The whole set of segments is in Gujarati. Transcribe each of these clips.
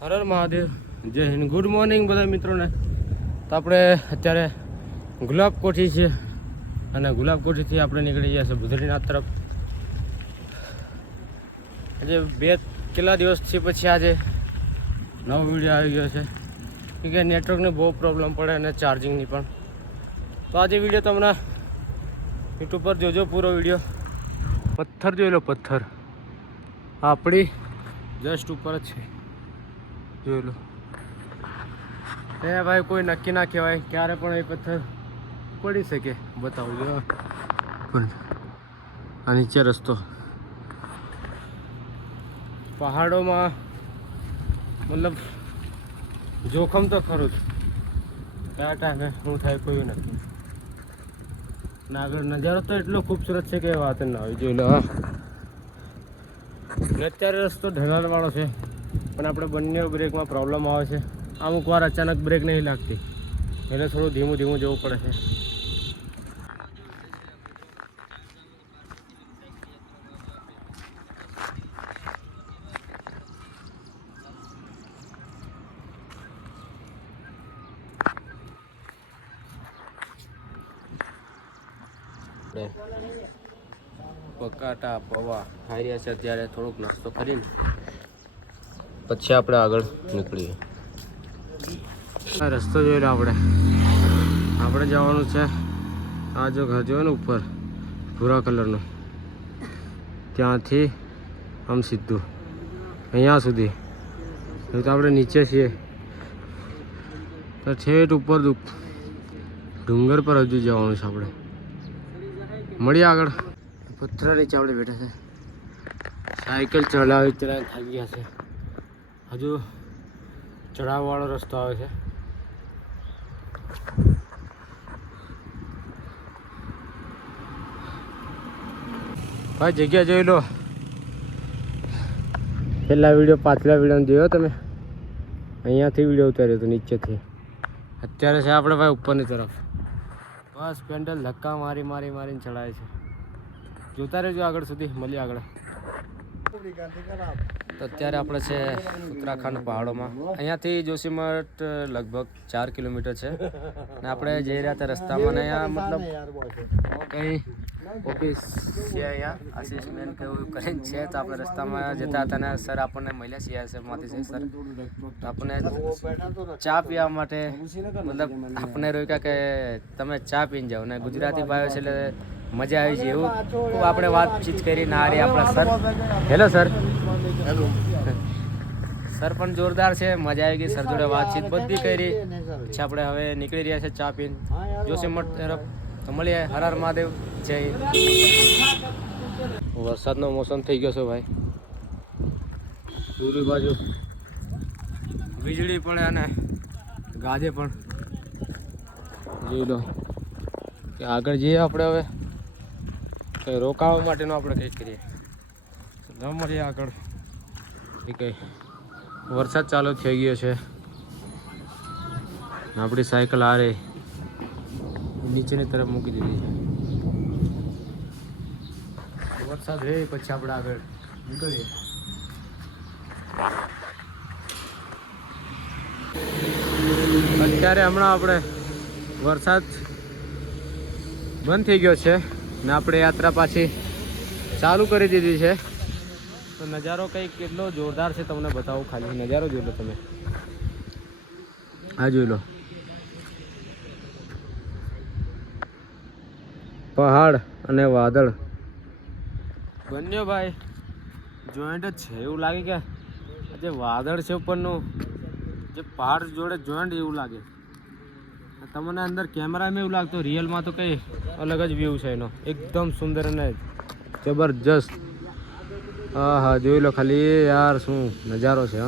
હર હર મહાદેવ, જય હિન્દ. ગુડ મોર્નિંગ બધા મિત્રોને. તો આપણે અત્યારે ગુલાબ કોઠી છે અને ગુલાબ કોઠીથી આપણે નીકળી ગયા છે બદ્રીનાથ તરફ. આજે કેટલા દિવસથી પછી આજે નવો વિડીયો આવી ગયો છે કે નેટવર્કને બહુ પ્રોબ્લેમ પડે અને ચાર્જિંગની પણ. તો આજે વિડીયો તમને યુટ્યુબ પર જોજો પૂરો વિડીયો. પથ્થર જોઈ લો, પથ્થર આપણી જસ્ટ ઉપર જ છે, જોઈ લો. એ ભાઈ કોઈ નક્કી ના કહેવાય, ક્યારે પણ એ પથ્થર પડી શકે. બતાવું જો આ નીચે રસ્તો પહાડોમાં, મતલબ જોખમ તો ખરું જ. કયા ટાઈમે શું થાય કોઈ નથી. અને આગળ નજારો તો એટલો ખૂબસૂરત છે કે વાત ના હોય. જોઈ લો. હા, અત્યારે રસ્તો ઢગાળવાળો છે પણ આપણે બંને બ્રેકમાં પ્રોબ્લેમ આવે છે. અમુક વાર અચાનક બ્રેક નહીં લાગતી એટલે થોડું ધીમું ધીમું જવું પડે છે. બકાટા પૌવા ખાઈ રહ્યા છે અત્યારે. થોડોક નાસ્તો કરીને પછી આપણે આગળ નીકળીએ. આ રસ્તો જોઈ લો. આપણે જવાનું છે આ જો ઘર જોયું ને ઉપર ભૂરા કલરનું, ત્યાંથી આમ સીધું અહીંયા સુધી. તો આપણે નીચે છીએ તો ઠેઠ ઉપર ડુંગર પર હજુ જવાનું છે આપણે. મળીએ આગળ. પથ્થર નીચે આપણે બેઠા છે. સાયકલ ચલાવી થાકી ગયા છે. હજુ ચઢાવવાળો રસ્તો આવે છે. ભાઈ જગ્યા જોઈ લો. છેલ્લા વિડીયો, પાછલા વિડીયો જોયો તમે? અહીંયાથી વિડીયો ઉતાર્યો હતો નીચેથી. અત્યારે છે આપણે ભાઈ ઉપરની તરફ. બસ પેન્ડલ ધક્કા મારીને ચડાય છે. જોતા રહેજો આગળ સુધી. મળીએ આગળ. તો અત્યારે આપણે છે ઉત્તરાખંડ પહાડોમાં. અહીંયાથી જોશીમઠ લગભગ 4 કિલોમીટર છે અને આપણે જઈ રહ્યા હતા રસ્તામાં. અહીંયા મતલબ કંઈ ઓફિસ છે, અહીંયા આસિસ્ટમેન્ટ કેવું કરીને છે. તો આપણે રસ્તામાં જતા હતા અને સર આપણને મળ્યા સીઆઈએસએફમાંથી છે સર. તો આપણને ચા પીવા માટે મતલબ આપણે રોક્યા કે તમે ચા પીને જાઓ. ને ગુજરાતી ભાઈઓ છે એટલે મજા આવી છે એવું ખૂબ આપણે વાતચીત કરી. ના રે આપણા સર. Hello sir. સર પણ જોરદાર છે. મજા આવી ગઈ સર જોડે વાતચીત બધી કરી. પછી આપણે હવે નીકળી રહ્યા છે ચા પીને જોશીમઠ તરફ. તો મળીએ. હર હર મહાદેવ, જય. વરસાદનો મોસમ થઈ ગયો છે ભાઈ. પૂરી બાજુ વીજળી પડે અને ગાજે પણ. જોઈ લો કે આગળ જઈએ આપણે. હવે કંઈ રોકાવા માટેનું આપણે કંઈક કરીએ. ન મળીએ આગળ. એ કંઈ વરસાદ ચાલુ થઈ ગયો છે. આપણી સાયકલ આ રહી નીચેની તરફ મૂકી દીધી છે. વરસાદ રહે પછી આપણે આગળ નીકળીએ. અત્યારે હમણાં આપણે વરસાદ બંધ થઈ ગયો છે ને આપણે યાત્રા પાછી ચાલુ કરી દીધી છે. તો નજારો કંઈક કેટલો જોરદાર છે તમને બતાવું. ખાલી નજારો જોઈ લો તમે. આ જોઈ લો પહાડ અને વાદળ બંને ભાઈ જોઈન્ટ જ છે. એવું લાગે કે જે વાદળ છે ઉપરનું, જે પહાડ જોડે જોઈન્ટ એવું લાગે. તમને અંદર કેમેરામાં એવું લાગતું, રિયલમાં તો કંઈ અલગ જ વ્યૂ છે એનો. એકદમ સુંદર અને જબરજસ્ત. હા હા, જોઈ લો ખાલી યાર શું નજારો છે.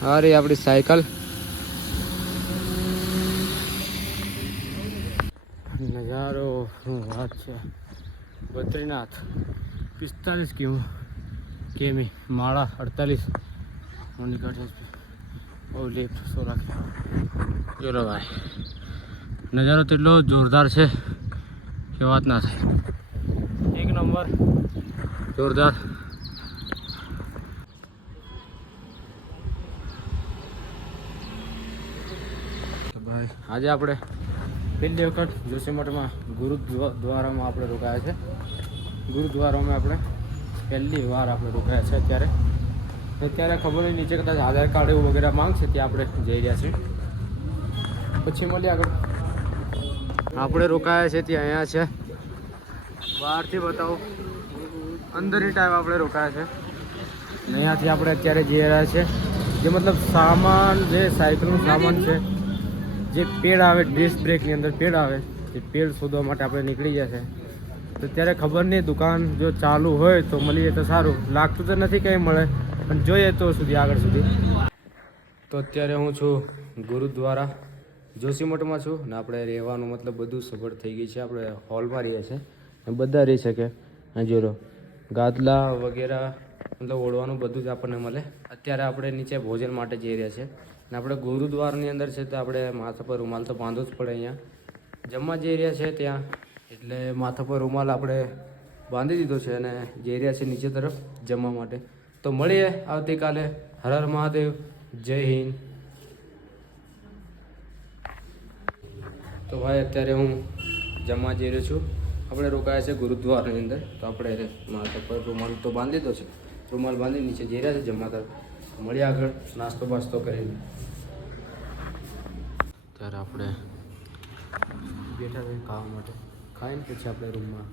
હા અરે આપણી સાયકલ. નજારો શું વાત છે. બદ્રીનાથ 45 કિમી, માળા 48 મણિકટ. બહુ લિફ્ટ 16. ચલો ભાઈ, નજારો તો એટલો જોરદાર છે કે વાત ના થાય. એક નંબર જોરદાર. ભાઈ આજે આપણે પહેલી વખત જોશીમઠમાં ગુરુદ્વારામાં આપણે રોકાયા છે. ગુરુદ્વારામાં આપણે પહેલી વાર આપણે રોકાયા છે. અત્યારે ખબર નહીં, નીચે કદાચ આધાર કાર્ડ એવું વગેરે માંગશે, ત્યાં આપણે જઈ રહ્યા છીએ. પછી મળીએ આગળ. આપણે રોકાયા છે ત્યાં અહીંયા છે, બહારથી બતાવો, અંદરની ટાઈમ આપણે રોકાયા છે. અહીંયાથી આપણે અત્યારે જઈ રહ્યા છે, જે મતલબ સામાન, જે સાયકલનું સામાન છે, જે પેડ આવે ડિસ્ક બ્રેકની અંદર પેડ આવે, એ પેડ શોધવા માટે આપણે નીકળી ગયા છે. તો ત્યારે ખબર નહીં, દુકાન જો ચાલુ હોય તો મળીએ તો સારું. લાગતું તો નથી કંઈ મળે, પણ જોઈએ તો સુધી આગળ સુધી. તો અત્યારે હું છું ગુરુદ્વારા જોશીમઠમાં છું ને આપણે રહેવાનું મતલબ બધું સગવડ થઈ ગઈ છે. આપણે હોલમાં રહીએ છીએ, બધા રહી શકે. જોરો ગાદલા વગેરે મતલબ ઓળવાનું બધું જ આપણને મળે. અત્યારે આપણે નીચે ભોજન માટે જઈ રહ્યા છીએ ને આપણે ગુરુદ્વારની અંદર છે તો આપણે માથા પર રૂમાલ તો બાંધવો જ પડે. અહીંયા જમવા જઈ રહ્યા છે ત્યાં, એટલે માથા પર રૂમાલ આપણે બાંધી દીધો છે અને જઈ રહ્યા છે નીચે તરફ જમવા માટે. તો મળીએ આવતીકાલે. હર હર મહાદેવ, જય હિન્દ. તો ભાઈ અત્યારે હું જમવા જઈ રહ્યો છું. આપણે રોકાયા છે ગુરુદ્વારની અંદર, તો આપણે માથા પર રૂમાલ તો બાંધી દીધો છે, રૂમાલ બાંધી નીચે જઈ રહ્યા છે જમવા તરફ. મળીએ આગળ નાસ્તો બાસ્તો કરીને. ત્યારે આપણે બેઠા હોય ખાવા માટે, ખાઈને પછી આપણે રૂમમાં